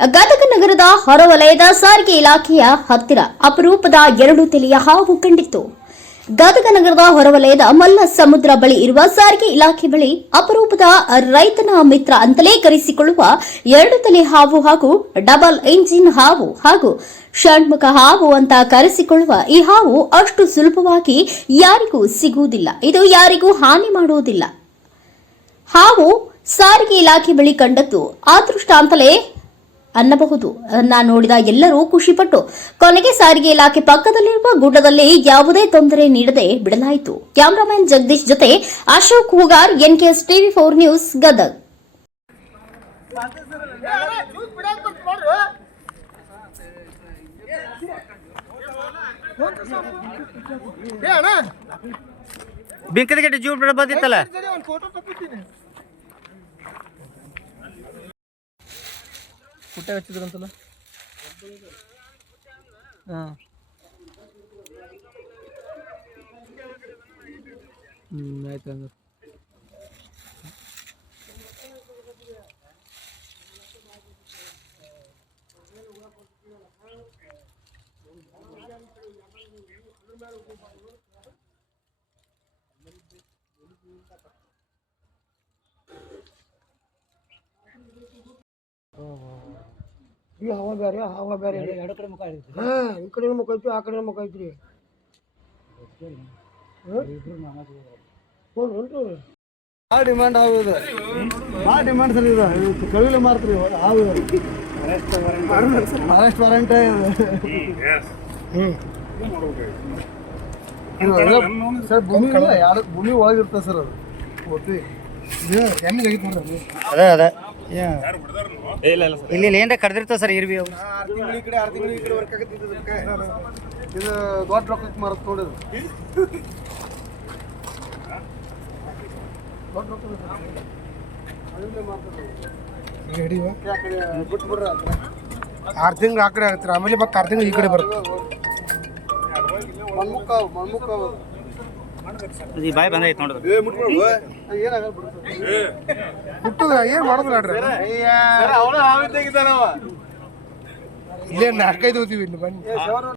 ಗದಗ ನಗರದ ಹೊರವಲಯದ ಸಾರಿಗೆ ಇಲಾಖೆಯ ಹತ್ತಿರ ಅಪರೂಪದ ಎರಡು ತಲೆಯ ಹಾವು ಕಂಡಿತ್ತು. ಗದಗ ನಗರದ ಹೊರವಲಯದ ಮಲ್ಲ ಸಮುದ್ರ ಬಳಿ ಇರುವ ಸಾರಿಗೆ ಇಲಾಖೆ ಬಳಿ ಅಪರೂಪದ ರೈತನ ಮಿತ್ರ ಅಂತಲೇ ಕರೆಸಿಕೊಳ್ಳುವ ಎರಡು ತಲೆ ಹಾವು ಹಾಗೂ ಡಬಲ್ ಇಂಜಿನ್ ಹಾವು ಹಾಗೂ ಷಣ್ಮುಖ ಹಾವು ಅಂತ ಕರೆಸಿಕೊಳ್ಳುವ ಈ ಹಾವು ಅಷ್ಟು ಸುಲಭವಾಗಿ ಯಾರಿಗೂ ಸಿಗುವುದಿಲ್ಲ. ಇದು ಯಾರಿಗೂ ಹಾನಿ ಮಾಡುವುದಿಲ್ಲ. ಹಾವು ಸಾರಿಗೆ ಇಲಾಖೆ ಬಳಿ ಕಂಡದ್ದು ಅದೃಷ್ಟ ಅಂತಲೇ ಅನ್ನಬಹುದು. ಅದನ್ನ ನೋಡಿದ ಎಲ್ಲರೂ ಖುಷಿಪಟ್ಟು ಕೊನೆಗೆ ಸಾರಿಗೆ ಇಲಾಖೆ ಪಕ್ಕದಲ್ಲಿರುವ ಗುಡ್ಡದಲ್ಲಿ ಯಾವುದೇ ತೊಂದರೆ ನೀಡದೆ ಬಿಡಲಾಯಿತು. ಕ್ಯಾಮರಾಮನ್ ಜಗದೀಶ್ ಜೊತೆ Ashok Hoogar NKS TV four news Gadag. ಏ ಅಣ್ಣ! ಬಿಂಕದ ಗಡ್ಡೆ ಜೂಟ್ ಬಿಡ ಬಂದಿತ್ತಲ್ಲ ಪುಟ್ಟ ಹಚ್ಚಿದ್ರಂತಲ್ಲ ಹಾಂ ಹ್ಞೂ ಆಯ್ತು ಹಂಗಾರೆ ಈ ಹವಾ ಬೇರೆ ಹವಾ ಬೇರೆ ಹಾ ಈ ಕಡೆ ಮುಖ ಐತಿ ಆ ಕಡೆ ಮುಖ ಐತ್ರಿ. ಭಾಳ ಡಿಮ್ಯಾಂಡ್ ಹಾವು ಇದು ಭಾಳ ಡಿಮ್ಯಾಂಡ್ ಸರ್ ಇದು. ಇದು ಕವಿಲೆ ಮಾರ್ತ್ರಿ ಹಾವು ಅರೆಸ್ಟ್ ವಾರಂಟ್ ಸರ್ ಭೂಮಿ ಇಲ್ಲ ಯಾರು ಭೂಮಿ ಒಳಗಿರ್ತದೆ ಸರ್ ಅದು. ನೋಡ್ರಿ ಅದ ಅದೇ. ಇಲ್ಲಿ ಇಲ್ಲಿ ಏನ್ರ ಕಡ್ದಿರ್ತಾವ ಸರ್ ಇರ್ವಿ ಅವು ಇದು ದೊಡ್ಡ ರೊಕ್ಕಕ್ಕೆ ಮಾರತ್ ನೋಡಿದ್ರು. ದೊಡ್ಡ ರೊಕ್ಕ ಆರು ತಿಂಗಳು ಆ ಕಡೆ ಆಗತ್ರಿ ಆಮೇಲೆ ಮತ್ತೆ ಆರು ತಿಂಗಳು ಈ ಕಡೆ ಬರುತ್ತೆ. ಮಣ್ಮುಕ್ಕ ಮಣ್ಮುಕ್ಕ ಈ ಬಾಯಿ ಬಂದೈತೆ ಬಿಡ್ತಾರೆ ಹುಟ್ಟದ ಏನು ಮಾಡೋದಿಲ್ಲ ನೋಡ್ರಿ? ಇಲ್ಲೇ ನಾಲ್ಕೈದು ಹೋಗ್ತೀವಿ ಇಲ್ಲಿ ಬನ್ನಿ.